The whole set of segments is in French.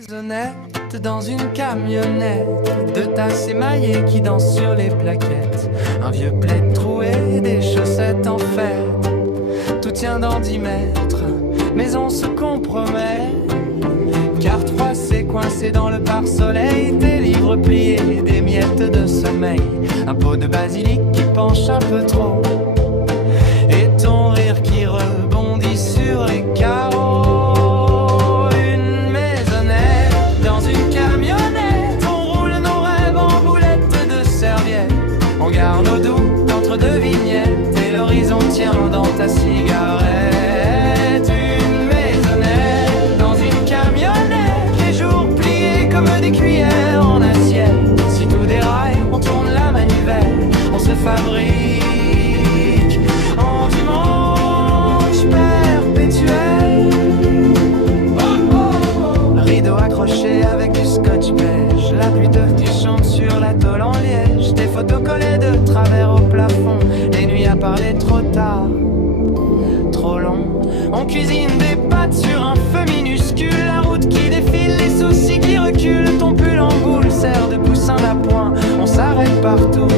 Maisonnette dans une camionnette, deux tasses émaillées qui dansent sur les plaquettes, un vieux plaid troué, des chaussettes en fer. Tout tient dans 10 mètres, mais on se compromet, car froissé, coincé dans le pare-soleil, des livres pliés, des miettes de sommeil, un pot de basilic qui penche un peu trop, et ton rire qui rebondit sur les carreaux. On garde nos doutes entre deux vignettes et l'horizon tient dans ta cigarette. Une maisonnette dans une camionnette, les jours pliés comme des cuillères en assiette. Si tout déraille, on tourne la manivelle, on se fabrique en dimanche perpétuel. Rideau accroché avec du scotch beige, la pluie de chante sur la tôle en liège, des photos collées de travers au plafond, les nuits à parler trop tard, trop long. On cuisine des pâtes sur un feu minuscule, la route qui défile, les soucis qui reculent, ton pull en boule sert de coussin d'appoint, on s'arrête partout,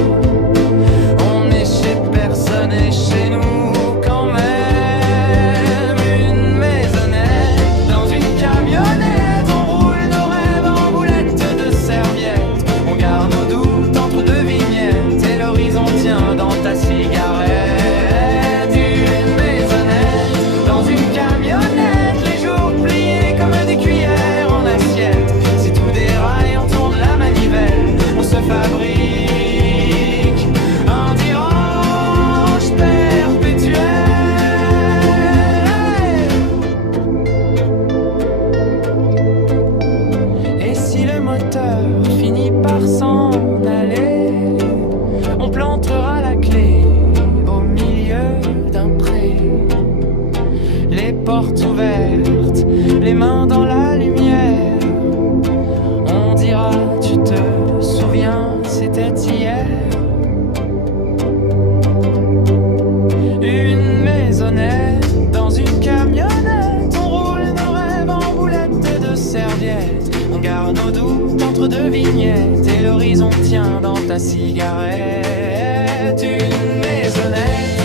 on est chez personne et chez nous quand même. Une maisonnette dans une camionnette, on roule nos rêves en boulettes de serviettes, on garde nos doutes entre deux vignettes et l'horizon tient dans ta cigarette. Une maisonnette dans une camionnette, les jours pliés comme des cuillères en assiette. Si tout déraille, on tourne la manivelle, on se fabrique un dimanche perpétuel. Et si le moteur finit par s'en aller, on plantera la clé au milieu d'un pré, les portes ouvertes, les mains dans la lumière. On dira, tu te souviens, c'était hier. Une maisonnette dans une camionnette, on roule nos rêves en boulettes de serviettes, on garde nos doutes entre deux vignettes et l'horizon tient dans ta cigarette. Une maisonnette